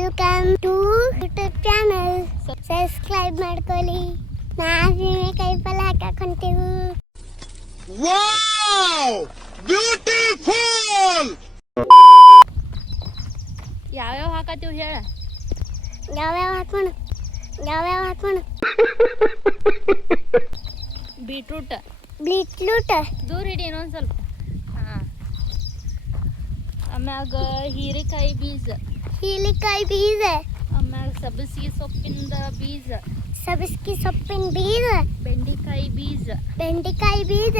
Welcome to YouTube channel. Subscribe ಮಾಡ್ಕೊಳ್ಳಿ. ನಾವು ಕೈಪಲ್ಲ ಹಾಕೊಂತೀವಿ. Wow beautiful. ಯಾವ್ಯಾವ ಹಾಕತ್ತೀವಿ ಹೇಳ. ಯಾವ್ಯಾವ ಹಾಕೋಣ ಬೀಟ್ರೂಟ್ ದೂರ ಹಿಡಿ ಇನ್ನೊಂದು ಸ್ವಲ್ಪ. ಹಾಂ, ಆಮ್ಯಾಗ ಹೀರೆಕಾಯಿ ಬೀಜ, ಆಮ್ಯಾಗ ಸಬ್ಬಸಿಗೆ ಸೊಪ್ಪಿನ ಬೀಜ, ಬೆಂಡೆಕಾಯಿ ಬೀಜ,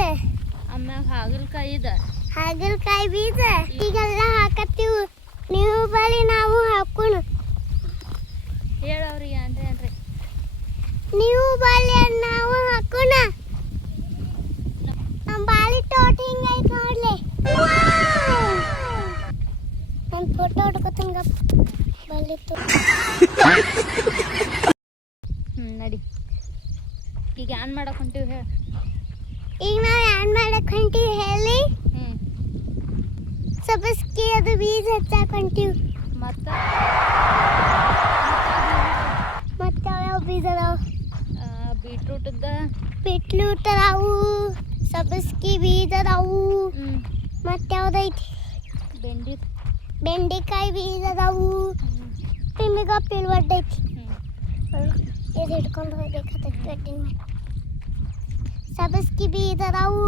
ಆಮ್ಯಾಗ ಹಾಗಲಕಾಯಿ ಬೀಜ ಈಗೆಲ್ಲ ಹಾಕತ್ತೀವಿ. ನೀವು ಬಳಿ ನಾವು ಹಾಕೋಣ. ಹೇಳವ್ರಿಗೆ ಏನ್ರಿ ನೀವು ಬಳಿ ನಾವು ಹಾಕೋಣ. ನಮ್ಮ ಬಾಳಿ ತೋಟ ಹಿಂಗೈತೆ ನೋಡ್ಲಿ. ನಾನು ಫೋಟೋ ಹೊಡ್ಕೊತೀನಿ ಗಪ್ಪ ಬಲಿತ್ತು. ನಡಿ. ಈಗ ಏನ್ ಮಾಡಕ್ ಹೊಂಟೀವಿ ಹೇಳ. ಈಗ ನಾವು ಏನ್ ಮಾಡಕ್ ಹೊಂಟೀವಿ ಹೇಳಿ. ಸಬ್ಬಸ್ಗೆ ಅದು ಬೀಜ ಹಚ್ಚಾಕ್ ಹೊಂಟೀವಿ. ಮತ್ತೆ ಯಾವ್ಯಾವ ಬೀಜ ಅದಾವ? ಬೀಟ್ರೂಟ್ ಅದಾವು, ಸಬ್ಬಸ್ಗೆ ಬೀಜ ಅದಾವು. ಮತ್ತೆ ಯಾವ್ದೈತಿ? ಬೆಂಡೆಕಾಯಿ ಬೀಜ ಅದಾವು. ಪಿಮ್ಮಿಗಪ್ಪ ಒಡ್ಡೈತಿ. ಇದು ಹಿಡ್ಕೊಂಡು ಹೋಗ್ಬೇಕಾಗ್ತೈತಿ ಗಡ್ಡಿನ ಮೇಲೆ. ಸಬ್ಬಸ್ಗೆ ಬೀಜ ಅದಾವು.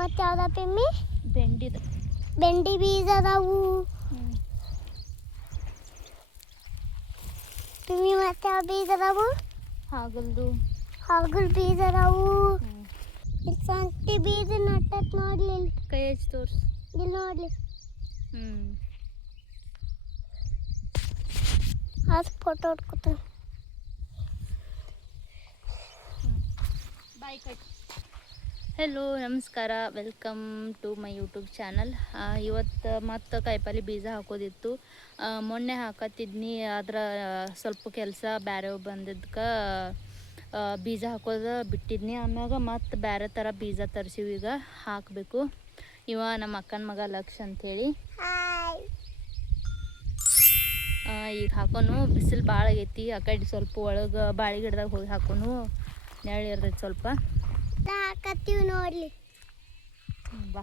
ಮತ್ತೆ ಯಾವ್ದ ಪಿಮ್ಮಿ? ಬೆಂಡಿ ಬೀಜ ಅದಾವು. ಪಿಮ್ಮಿ ಮತ್ತೆ ಯಾವ ಬೀಜ ಅದಾವು? ಹಾಗಲ್ ಬೀಜ ಅದಾವು. ಇಲ್ಲಿ ಸಂತಿ ಬೀಜ ನಟ್ಟತ್ ನೋಡ್ಲಿ. ಕೈ ಹಚ್ಚಿ ತೋರ್ಸು. ಇಲ್ಲಿ ನೋಡ್ಲಿ. ಅದು ಫೋಟೋ ಹೊಡ್ಕೊತ. Bye cut. ಹೆಲೋ, ನಮಸ್ಕಾರ, welcome to my YouTube channel. ಇವತ್ತು ಮತ್ತು ಕಾಯಿಪಲ್ಲೆ ಬೀಜ ಹಾಕೋದಿತ್ತು. ಮೊನ್ನೆ ಹಾಕತ್ತಿದ್ನಿ, ಆದ್ರೆ ಸ್ವಲ್ಪ ಕೆಲಸ ಬೇರೆ ಬಂದಿದ್ದಕ್ಕೆ ಬೀಜ ಹಾಕೋದು ಬಿಟ್ಟಿದ್ನಿ. ಆಮ್ಯಾಗ ಮತ್ತು ಬೇರೆ ಥರ ಬೀಜ ತರಿಸಿವಿ. ಈಗ ಹಾಕಬೇಕು. ಇವ ನಮ್ಮ ಅಕ್ಕನ ಮಗ ಲಕ್ಷ ಅಂಥೇಳಿ. ಈಗ ಹಾಕೋನು. ಬಿಸಿಲು ಭಾಳ ಆಗೈತಿ. ಆ ಕಡೆ ಸ್ವಲ್ಪ ಒಳಗೆ ಬಾಳೆ ಗಿಡದಾಗ ಹೋಗಿ ಹಾಕೋನು. ನೆರಳು ಇರ್ತೈತಿ ಸ್ವಲ್ಪ. ಹಾಕತ್ತೀವಿ ನೋಡ್ಲಿ. ಬಾ.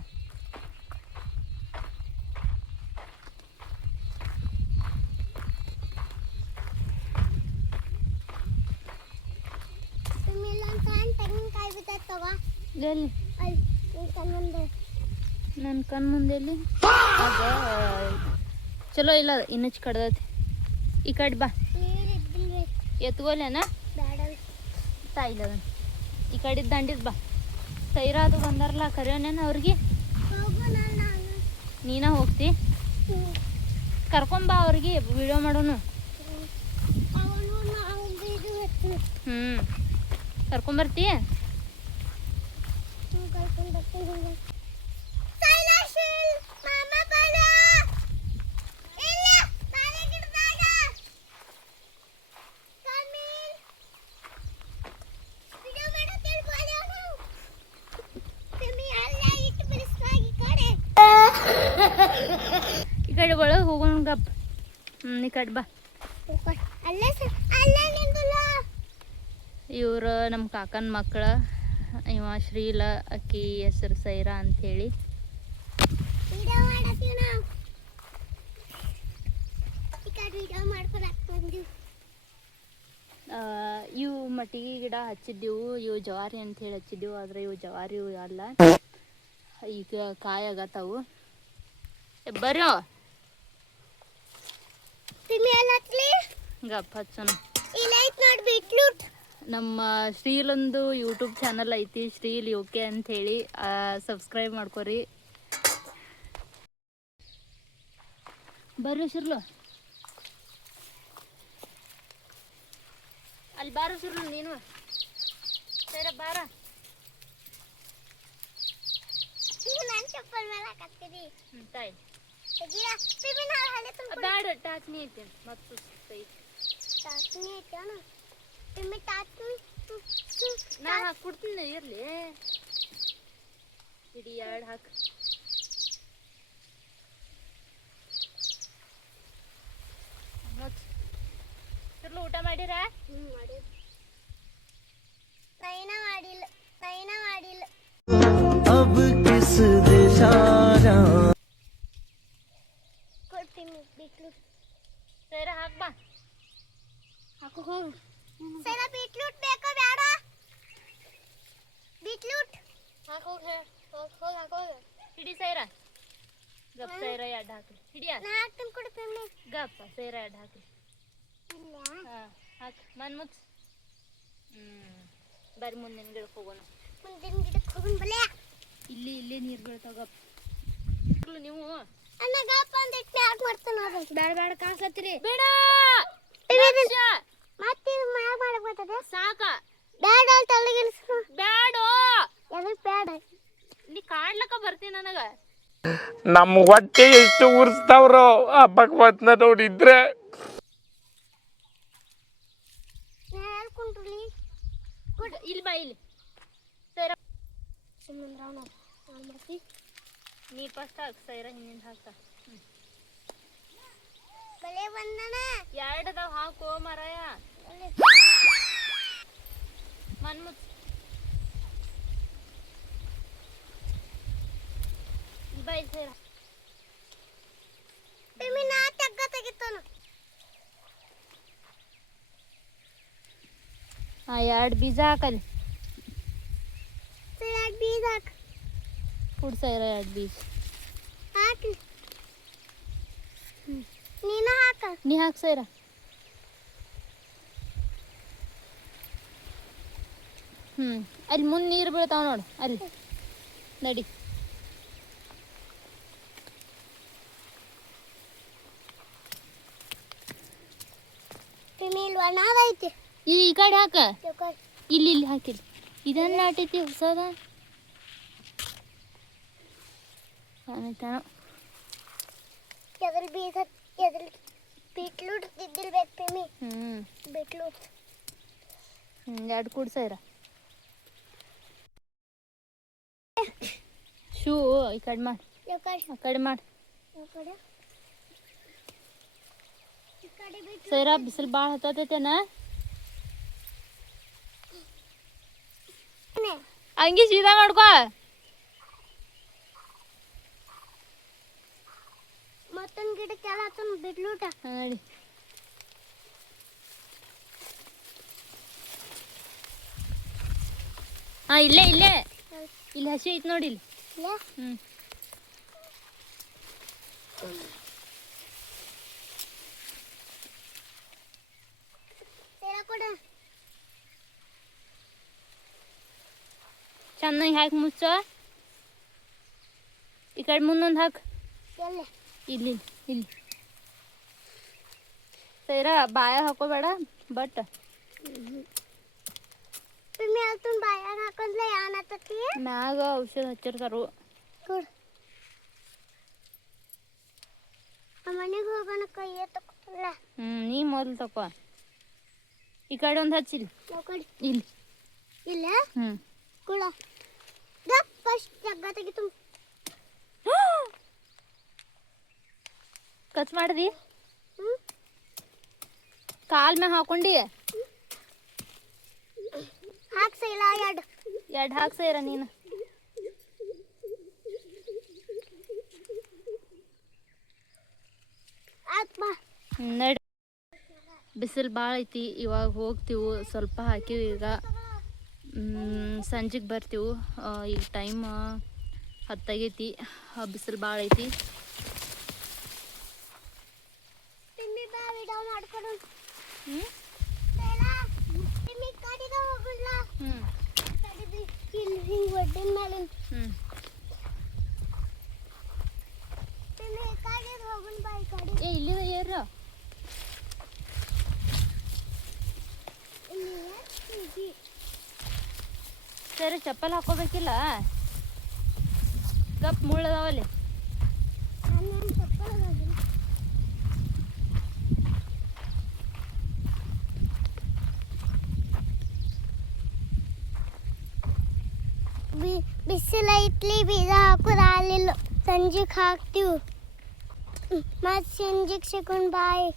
ಎಲ್ಲಿ? ನನ್ನ ಕಣ್ಣು ಮುಂದೆ ಎಲ್ಲಿ? ಅದ ಚಲೋ ಇಲ್ಲ, ಇನ್ನಚ್ ಕಡ್ದೈತಿ. ಈ ಕಡೆ ಬಾ. ಎತ್ಕೋಲೇನ ತಾಯಿಲ್ಲ ಅದನ್ನು. ಈ ಕಡೆ ದಂಡಿದ್ ಬಾ. ಸೈರಾ ಅದು ಬಂದಾರಲ್ಲ, ಕರೆಯೋನೇನು ಅವ್ರಿಗೆ? ನೀನ ಹೋಗ್ತಿ? ಕರ್ಕೊಂಬಾ ಅವ್ರಿಗೆ, ವಿಡಿಯೋ ಮಾಡೋನು. ಕರ್ಕೊಂಬರ್ತಿ? ಈ ಕಡೆ ಒಳಗೆ ಹೋಗೋಣ ಗಪ್. ಈ ಕಡೆ ಬಾ. ಇವ್ರು ನಮ್ಮ ಕಾಕನ ಮಕ್ಕಳ. ಇವ ಶ್ರೀಲ, ಅಕ್ಕಿ ಹೆಸರು ಸೈರಾ ಅಂಥೇಳಿ. ಇವು ಮಟ್ಟಿಗೆ ಗಿಡ ಹಚ್ಚಿದ್ದೆವು. ಇವು ಜವಾರಿ ಅಂಥೇಳಿ ಹಚ್ಚಿದ್ದೆವು, ಆದರೆ ಇವು ಜವಾರಿ ಅಲ್ಲ. ಈಗ ಕಾಯಿ ಆಗತ್ತವು. ಬರ್ಯೋ ಗಪ್ ಹಚ್ಚೋಣ. ನಮ್ಮ ಶ್ರೀಲೊಂದು ಯೂಟ್ಯೂಬ್ ಚಾನಲ್ ಐತಿ, ಶ್ರೀಲ್ UK ಅಂಥೇಳಿ. ಸಬ್ಸ್ಕ್ರೈಬ್ ಮಾಡ್ಕೊರಿ. ಬರ್ರಿ ಶಿರ್ಲು, ಅಲ್ಲಿ ಬಾರ ಶಿರ್ಲು. ನೀನು ಸೈರ ಬಾರ. ತಾಯಿ ಬ್ಯಾಡ, ಟಾಕ್ನಿ ಐತೆ ಮತ್ತು ನಾ ಹಾಕ್ಕೊಡ್ತೀನಿ. ಇರ್ಲಿ, ಇಡೀ 2 ಹಾಕು. ಸೈರಾ ಮಾಡಿಲ್ಲ अब किस दिशा जा ಕೊಡ್ತೀನಿ ಬೀಟ್ರೂಟ್ ಸೈರಾ ಹಾಕ್ ಬಾ ಹಾಕು ಹೋಗು ಸೈರಾ ಬೀಟ್ರೂಟ್ ಬೇಕೋ ಬೇಡ ಬೀಟ್ರೂಟ್ ಹಾಕು ಹಾಕು ಹಿಡಿ ಸೈರಾ ಗಪ್ ಸೈರಾ ಎರಡು ಹಾಕ್ರಿ ಹಿಡಿಯ ನಾ ಹಾಕ್ತೀನಿ ಕೊಡ್ತೀನಿ ಗಪ್ಪ ಸೈರಾ ಎರಡು ಹಾಕ್ರಿ ಇಲ್ಲ ಹಾಂ ಹಾಕ್ ಮುಚ್ಚ ಬರ್ರಿ ಮುಂದಿನ ಗಿಡಕ್ಕೆ ಹೋಗೋಣ ಮುಂದಿನ ಗಿಡಕ್ಕೆ ಹೋಗೋಣ ಬಲೆ ಇಲ್ಲಿ ನೀರು ಬೀಳ್ತಾವ ಗಪ್ ನೀವು ಅಣ್ಣ ಗಪ್ಪ ಅಂದಿಟ್ಟು ಯಾಕೆ ಮಾಡ್ತಾನೆ ನೋಡ್ರಿ ಬೇಡ ಕಾಸ್ಲತ್ತೀರಿ ಬೇಡ ಮತ್ತೆ ಇದು ಮ್ಯಾಗ ಮಾಡಕ್ ಬರ್ತದೆ ಸಾಕ ಬೇಡ ಅಂತ ಅಲ್ಲಿಗಿಲ್ಸು ಬ್ಯಾಡೋ ಎದಕ್ಕೆ ಬೇಡ ನೀ ಕಾಡ್ಲಕ್ಕ ಬರ್ತೀನಿ ನನಗ ನಮ್ಮ ಹೊಟ್ಟೆ ಎಷ್ಟು ಉರ್ಸ್ತಾವ್ರೋ ಆ ಭಗವಂತನ ನೋಡಿದ್ರೆ ನಾ ಹೇಳ್ಕೊಂಡ್ರಿ ಇಲ್ಲಿ ಬಾ ಇಲ್ಲಿ ಸೈರಾ ಸುಮ್ಮನೆ ಅವನು ಮಾಡ್ತಿ ನೀ ಫಸ್ಟ್ ಹಾಕ್ ಸೈರಾ ಹಿಂದಿಂದ ಹಾಕ ಬಲೆ ಬಂದಣ ಎರಡು ಅದಾವ ಹಾಕೋ ಮಾರಾಯ ಮುಚ್ಚ ಬೈ ಸೈರಾ ಬಿಮಿ ನಾ ತೆಗಿತಾನು ಎರಡು ಬೀಜ ಹಾಕಲ್ಲಿ ಎರಡು ಬೀಜ ಹಾಕು ಕುಡ್ ಸೈರಾ ಎರಡು ಬೀಜ ಹಾಕಿ ನೀನು ಹಾಕ ನೀ ಹಾಕ್ ಸೈರಾ ಅಲ್ಲಿ ಮುಂದೆ ನೀರು ಬೀಳ್ತಾವ ನೋಡು ಅಲ್ಲಿ ನಡಿ ಬಿಮಿ ಇಲ್ಲಿ ಒಣಗೈತಿ ಈ ಕಡೆ ಹಾಕ ಇಲ್ಲಿ ಹಾಕಿಲ್ಲ ಇದನ್ನ ನಾಟೈತಿ ಹೊಸದ ಎದ್ರ ಬೀಜ ಎದ್ರ ಬೀಟ್ರೂಟ್ ಇದ್ದಿರ್ಬೇಕು ಬಿಮಿ ಬೀಟ್ರೂಟ್ ಎರಡು ಕುಡ್ ಸೈರ ಶೂ ಈ ಕಡೆ ಮಾಡಿ ಆ ಕಡೆ ಮಾಡಿ ಸೈರಾ ಬಿಸಿಲು ಭಾಳ ಹತ್ತತೈತೇನ ಹಂಗೆ ಸೀದಾ ಮಾಡ್ಕೋ ಮತ್ತೊಂದು ಗಿಡಕ್ಕೆಲ್ಲ ಹತ್ತೊಂದು ಬೀಟ್ರೂಟ ನಡಿ ಇಲ್ಲೇ ಇಲ್ಲಿ ಹಸಿ ಐತಿ ನೋಡಿ ಇಲ್ಲಿ ಚೆನ್ನಾಗಿ ಹಾಕಿ ಮುಚ್ಚ ಈ ಕಡೆ ಮುಂದೊಂದು ಹಾಕು ಇಲ್ಲಿ ಸೈರಾ ಬಾಯ ಹಾಕೋಬೇಡ ಬಟ್ ಬಾಯಾಗ ಹಾಕೊಂಡ್ಲೆ ಏನಾಗ್ತತಿ ಮ್ಯಾಗ ಔಷಧ ಹಚ್ಚಿರ್ತಾರು ಮನೆಗೆ ಹೋಗೋಣ ಕೈಯೇ ತಕೊಲ್ಲ ನೀ ಮೊದಲು ತಕೋ ಈ ಕಡೆ ಒಂದು ಹಚ್ಚಿಲ್ಲ ಇಲ್ಲಿ ಇಲ್ಲ ಹ್ಞೂ ಕೂಡ ಫಸ್ಟ್ ಜಗ್ಗ ತೆಗಿತು ಕಚ್ ಮಾಡಿದಿ ಕಾಲ್ ಮ್ಯಾಗ ಹಾಕೊಂಡಿ ಹಾಕ್ಸಿಲ್ಲ ಎರಡು ಹಾಕ್ಸೇರ ನೀನು ನಡಿ ಬಿಸಿಲು ಭಾಳ ಐತಿ ಇವಾಗ ಹೋಗ್ತೀವಿ ಸ್ವಲ್ಪ ಹಾಕಿವಿ ಈಗ ಸಂಜೆಗೆ ಬರ್ತೀವಿ ಈಗ ಟೈಮ್ 10 ಆಗೈತಿ ಬಿಸಿಲು ಭಾಳ ಐತಿ ಇಲ್ಲಿದ ಏರ ಸರಿ ಚಪ್ಪಲ್ ಹಾಕೋಬೇಕಿಲ್ಲ ಗಪ್ ಮುಳ್ಳದಾವಲ್ಲಿ ಬಿಸಿಲು ಐತ್ಲಿ ಬೀಜ ಹಾಕೋದಾಗಲಿಲ್ಲ ಸಂಜೆಗೆ ಹಾಕ್ತೀವಿ ಮತ್ತು ಸಂಜೆಗೆ ಸಿಗೊಂಡು ಬಾಯ್